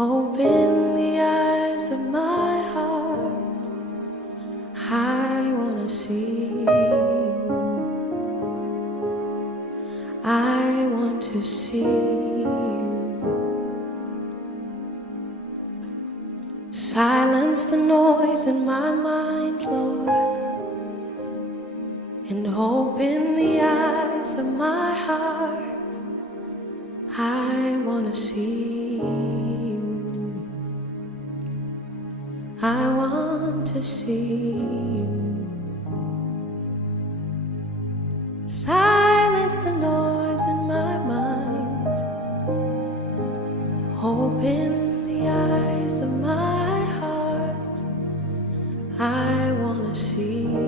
Open the eyes of my heart. I wanna see you. I want to see you. Silence the noise in my mind, Lord, and open the eyes of my heart. I wanna see you. I want to see you. Silence the noise in my mind. Open the eyes of my heart. I wanna see you.